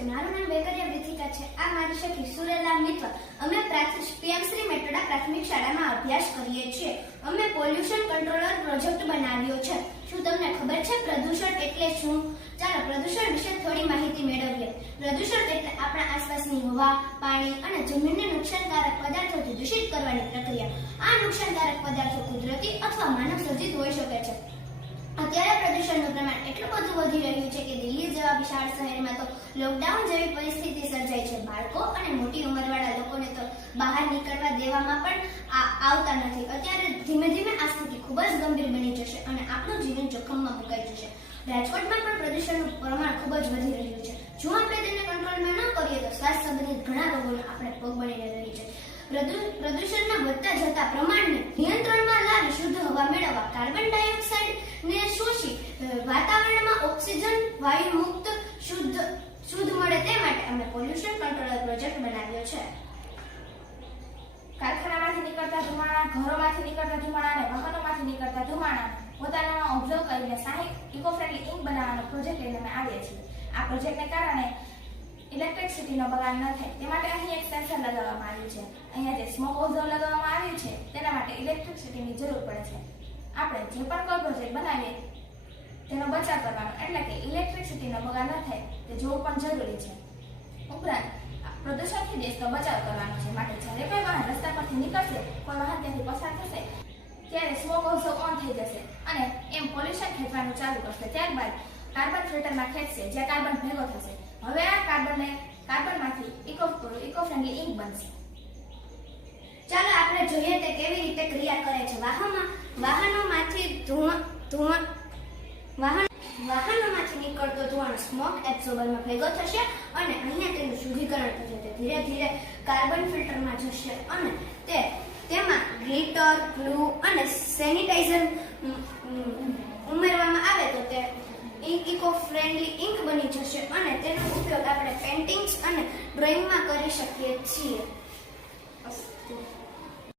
મારું નામ વેકરિયા વિથિકા છે. આ મારી સખી સુરેલા મિત્ર. અમે પ્રાથ- મેટોડા પ્રાથમિક શાળામાં અભ્યાસ કરીએ છીએ. અમે પોલ્યુશન કંટ્રોલર પ્રોજેક્ટ બનાવ્યો છે. શું તમને ખબર છે પ્રદૂષણ એટલે શું? ચાલો, પ્રદૂષણ વિશે થોડી માહિતી મેળવીએ. પ્રદૂષણ એટલે આપણા આસપાસની હવા, પાણી અને જમીનને નુકસાનકારક પદાર્થોથી દૂષિત કરવાની પ્રક્રિયા. આ નુકસાનકારક પદાર્થો કુદરતી અથવા માનવ સર્જિત હોઈ શકે છે. પ્રમાણ એટલું બધું વધી રહ્યું છે કે દિલ્હી જેવા વિશાળ શહેરમાં તો લોકડાઉન જેવી પરિસ્થિતિ સર્જાઈ છે. બાળકો અને મોટી ઉંમરવાળા લોકોને તો બહાર નીકળવા દેવામાં પણ આવતા નથી. અત્યારે ધીમે ધીમે આ સ્થિતિ ખૂબ જ ગંભીર બની જશે અને આપણું જીવન જોખમમાં મુકાઈ જશે. રાજકોટમાં પણ પ્રદૂષણનું પ્રમાણ ખૂબ જ વધી રહ્યું છે. જો આપણે તેને કંટ્રોલમાં ન કરીએ તો શ્વાસ સંબંધિત ઘણા રોગોનો આપણે ભોગ બની રહી છે. પ્રદૂ- પ્રદૂષણના વધતા જતા પ્રમાણને નિયંત્રણમાં લાવી શુદ્ધ હવા મેળવવા કાર્બન ડાયોક્સાઇડ ને અ, વાતાવરણમાં ઓક્સિજન વાયુ મુક્ત શુદ્ધ શુદ્ધ મળે તે માટે અમે પોલ્યુશન કંટ્રોલર પ્રોજેક્ટ બનાવ્યો છે. કારખાનામાંથી નીકળતા ધુમાડા, ઘરોમાંથી નીકળતા ધુમાડા અને વાહનોમાંથી નીકળતા ધુમાડા પોતાનામાં ઓબ્ઝર્વ કરીને સાહેબ ઇકો ફ્રેન્ડલી ઇંક બનાવવાનો પ્રોજેક્ટ લઈને અમે આવ્યા છીએ. આ પ્રોજેક્ટને કારણે ઇલેક્ટ્રિસિટીનો બગાડ ન થાય. તે માટે અહીં એક સેન્સર લગાવવામાં આવ્યું છે. અહીંયા જે સ્મોક ઓબ્ઝર્વ લગાવવામાં આવ્યું છે, તેના માટે ઇલેક્ટ્રિસિટીની જરૂર પડે છે. આપણે જે પણ કોઈ પ્રોજેક્ટ બનાવીએ તેનો બચાવ કરવાનો. એટલે કે ઇલેક્ટ્રિસિટીનો બગાડ ન થાય, તે જોવું પણ જરૂરી છે. ઉપરાંત પ્રદૂષણથી દેશનો બચાવ કરવાનો છે. માટે જ્યારે કોઈ વાહન રસ્તા પરથી નીકળશે, કોઈ વાહન ત્યાંથી પસાર થશે, ત્યારે સ્મોક ઓઝો ઓન થઈ જશે. અને એમ પોલ્યુશન ખેંચવાનું ચાલુ કરશે. ત્યારબાદ કાર્બન ફિલ્ટરમાં ખેંચશે, જ્યાં કાર્બન ભેગો થશે. હવે આ કાર્બનને કાર્બનમાંથી ઇકો ઇકો ફ્રેન્ડલી ઇંક બનશે. ચાલો આપણે જોઈએ તે કેવી રીતે ક્રિયા કરે છે. વાહનમાં વાહનોમાંથી ધુમા ધુમા વાહન વાહનોમાંથી નીકળતો ધુમાડો સ્મોક એબ્સોર્બરમાં ભેગો થશે અને અહીંયા તેનું શુદ્ધિકરણ થશે. તે ધીરે ધીરે કાર્બન ફિલ્ટરમાં જશે અને તે તેમાં ગ્લિટર ગ્લુ અને સેનિટાઈઝર ઉમેરવામાં આવે તો તે ઇકો ફ્રેન્ડલી ઇંક બની જશે અને તેનો ઉપયોગ આપણે પેન્ટિંગ્સ અને ડ્રોઈંગમાં કરી શકીએ છીએ.